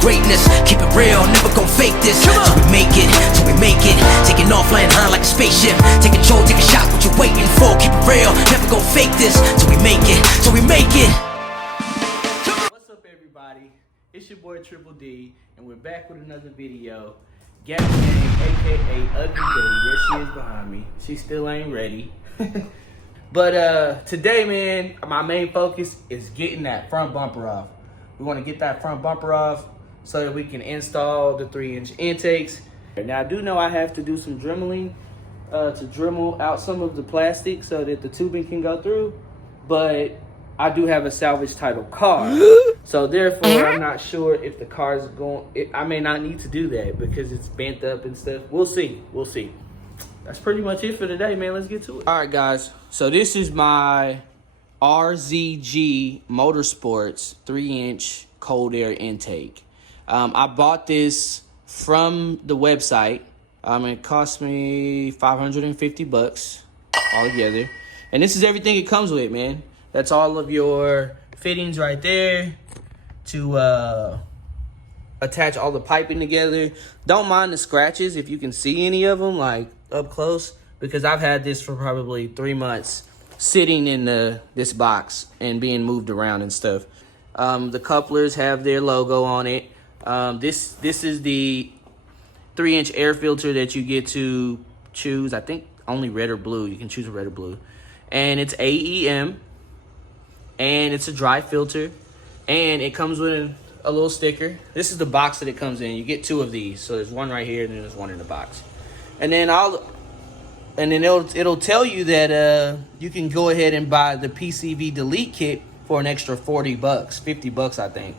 greatness. Keep it real, never gon' fake this. Till we make it, till we make it. Taking off, flying high like a spaceship. Take control, take a shot, what you waiting for? Keep it real, never gon' fake this. Till we make it, till we make it. What's up, everybody? It's your boy Triple D, and we're back with another video. Gabby Gang, aka Ugly Daddy. There she is behind me. She still ain't ready. But today, man, my main focus is getting that front bumper off. We want to get that front bumper off so that we can install the 3-inch intakes. Now, I do know I have to do some dremeling to dremel out some of the plastic so that the tubing can go through, but I do have a salvage title car, so therefore I'm not sure if the car is going. I may not need to do that because it's bent up and stuff. We'll see. We'll see. That's pretty much it for today, man. Let's get to it. All right, guys. So this is my RZG Motorsports 3-inch cold air intake. I bought this from the website. It cost me $550 altogether, and this is everything it comes with, man. That's all of your fittings right there to attach all the piping together. Don't mind the scratches if you can see any of them, like up close, because I've had this for probably 3 months sitting in this box and being moved around and stuff. The couplers have their logo on it. This is the 3-inch air filter that you get to choose. I think only red or blue. You can choose a red or blue. And it's AEM. And it's a dry filter, and it comes with a little sticker. This is the box that it comes in. You get 2 of these, so there's one right here, and then there's one in the box. And then it'll tell you that you can go ahead and buy the PCV delete kit for an extra $40, $50, I think.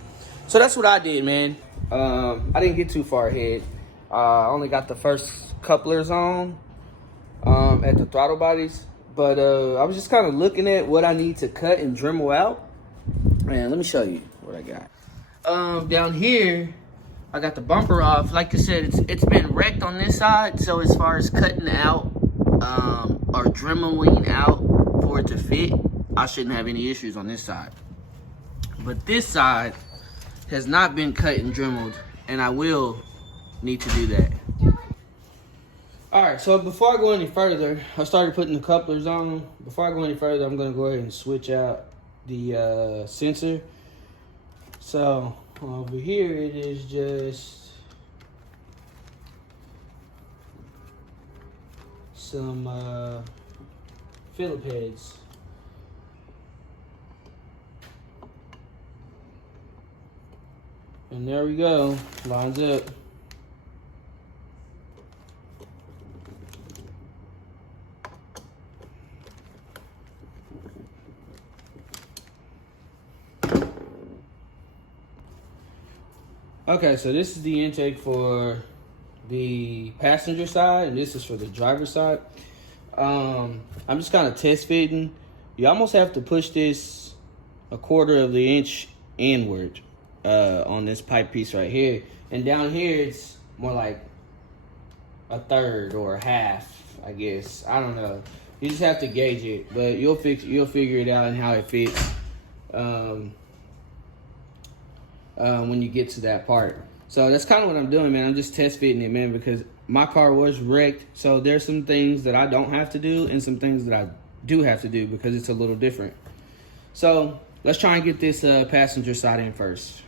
So that's what I did, man. I didn't get too far ahead. I only got the first couplers on at the throttle bodies. But I was just kind of looking at what I need to cut and Dremel out. And let me show you what I got. Down here, I got the bumper off. Like I said, it's been wrecked on this side. So as far as cutting out or Dremeling out for it to fit, I shouldn't have any issues on this side. But this side has not been cut and Dremeled, and I will need to do that. All right, so before I go any further, I started putting the couplers on. Before I go any further, I'm gonna go ahead and switch out the sensor. So over here, it is just some Phillip heads. And there we go, lines up. Okay, so this is the intake for the passenger side, and this is for the driver's side. I'm just kind of test fitting. You almost have to push this 1/4 of the inch inward on this pipe piece right here. And down here, it's more like 1/3 or 1/2, I guess. I don't know. You just have to gauge it, but you'll figure it out and how it fits. When you get to that part. So that's kind of what I'm doing, man. I'm just test fitting it, man, because my car was wrecked. So there's some things that I don't have to do and some things that I do have to do because it's a little different. So let's try and get this passenger side in first.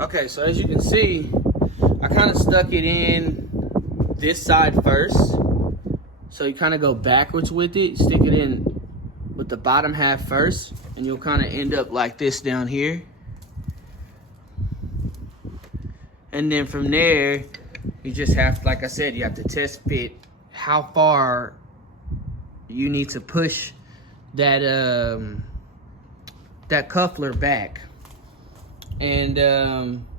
Okay, so as you can see, I kind of stuck it in this side first. So you kind of go backwards with it, stick it in with the bottom half first, and you'll kind of end up like this down here. And then from there, you just have, like I said, you have to test fit how far you need to push that that coupler back. And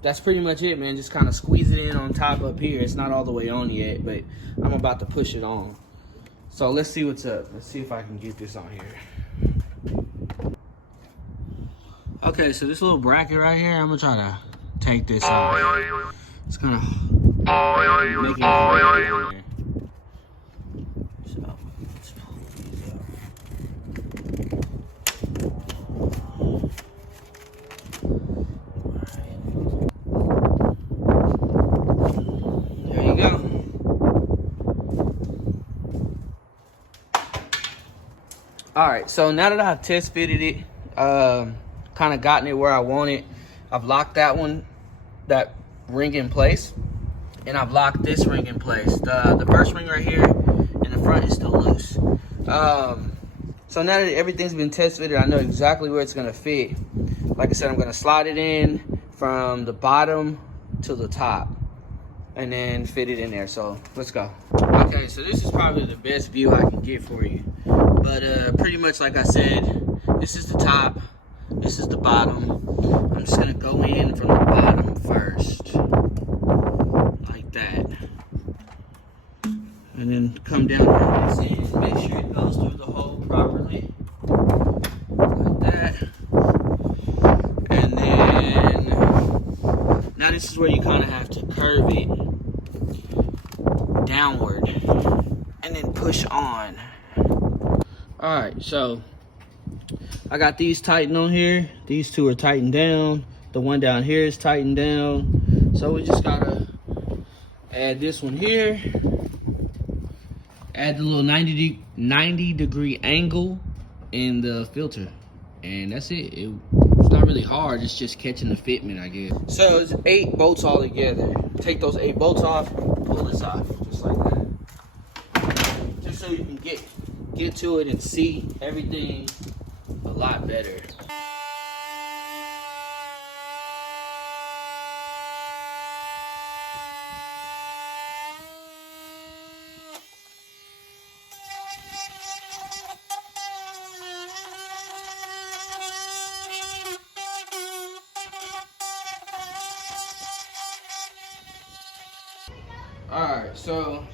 that's pretty much it, man. Just kind of squeeze it in on top up here. It's not all the way on yet, but I'm about to push it on. So let's see what's up. Let's see if I can get this on here. Okay, so this little bracket right here, I'm gonna try to take this off. It's gonna make it easier. So let's pull these out. All right, so now that I've test fitted it, kind of gotten it where I want it, I've locked that ring in place, and I've locked this ring in place. The first ring right here in the front is still loose. So now that everything's been test fitted, I know exactly where it's gonna fit. Like I said, I'm gonna slide it in from the bottom to the top and then fit it in there. So let's go. Okay, so this is probably the best view I can get for you. But pretty much like I said, this is the top, this is the bottom. I'm just gonna go in from the bottom first, like that. And then come down on this end, make sure it goes through the hole properly, like that. And then, now this is where you kind of have to curve it downward and then push on. All right, so I got these tightened on here. These two are tightened down. The one down here is tightened down. So we just gotta add this one here. Add the little 90 degree angle in the filter. And that's it. It's not really hard, it's just catching the fitment, I guess. So it's 8 bolts all together. Take those 8 bolts off, pull this off, just like that. Just so you can get to it and see everything a lot better. Alright, so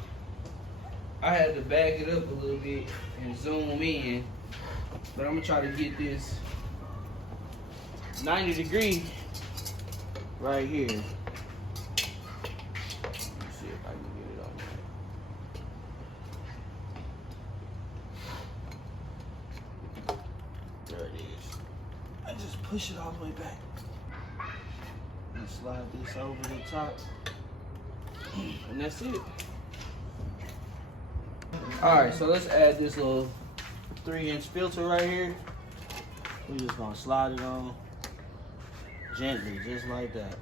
I had to bag it up a little bit and zoom in, but I'm gonna try to get this 90 degree right here. Let's see if I can get it on there. There it is. I just push it all the way back and slide this over the top. And that's it. Alright, so let's add this little 3-inch filter right here. We're just gonna slide it on gently, just like that.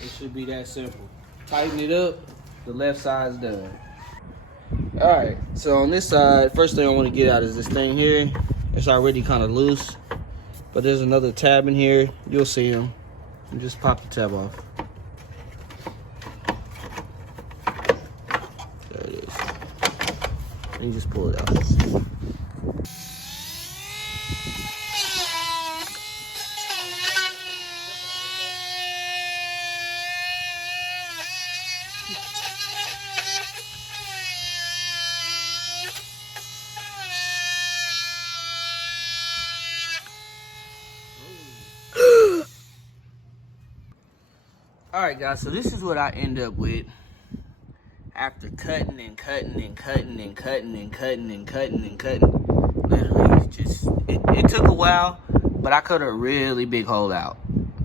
It should be that simple. Tighten it up, the left side's done. Alright, so on this side, first thing I want to get out is this thing here. It's already kind of loose, but there's another tab in here. You'll see them. You just pop the tab off. And you just pull it out. All right, guys, so this is what I end up with after cutting and cutting and cutting and cutting and cutting and cutting and cutting. Literally, it took a while, but I cut a really big hole out.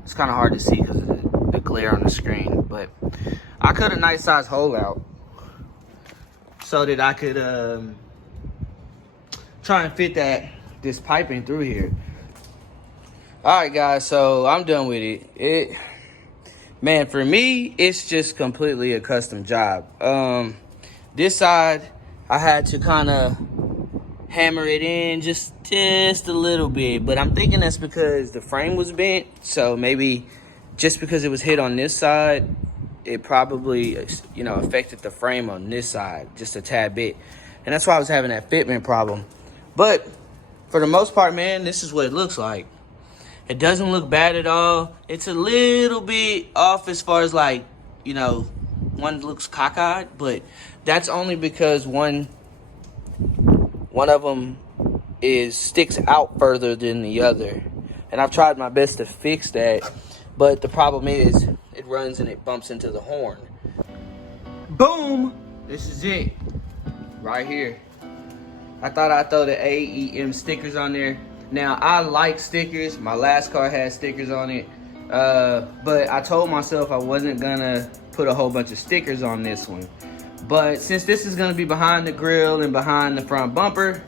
It's kind of hard to see because of the glare on the screen, but I cut a nice size hole out so that I could try and fit this piping through here. All right, guys, so I'm done with it. Man, for me, it's just completely a custom job. This side, I had to kind of hammer it in just a little bit, but I'm thinking that's because the frame was bent. So maybe just because it was hit on this side, it probably, you know, affected the frame on this side just a tad bit. And that's why I was having that fitment problem. But for the most part, man, this is what it looks like. It doesn't look bad at all. It's a little bit off as far as, like, you know, one looks cockeyed, but that's only because one of them sticks out further than the other. And I've tried my best to fix that, but the problem is it runs and it bumps into the horn. Boom! This is it right here. I thought I'd throw the AEM stickers on there. Now, I like stickers. My last car had stickers on it. But I told myself I wasn't gonna put a whole bunch of stickers on this one. But since this is gonna be behind the grill and behind the front bumper,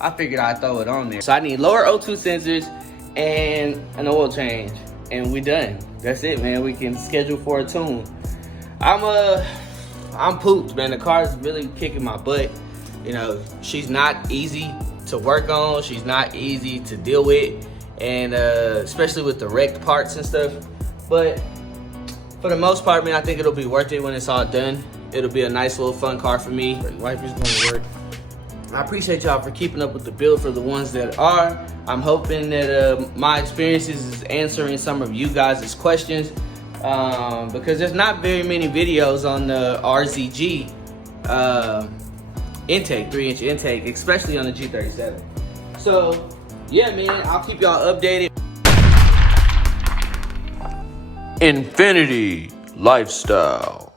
I figured I'd throw it on there. So I need lower O2 sensors and an oil change, and we done. That's it, man. We can schedule for a tune. I'm pooped, man. The car's really kicking my butt. You know, she's not easy to work on. She's not easy to deal with, and especially with the wrecked parts and stuff. But for the most part, man, I think it'll be worth it when it's all done. It'll be a nice little fun car for me. Wiper's gonna work. I appreciate y'all for keeping up with the build for the ones that are. I'm hoping that my experiences is answering some of you guys' questions, because there's not very many videos on the RZG intake, 3-inch intake, especially on the G37. So yeah, man, I'll keep y'all updated. Infinity Lifestyle.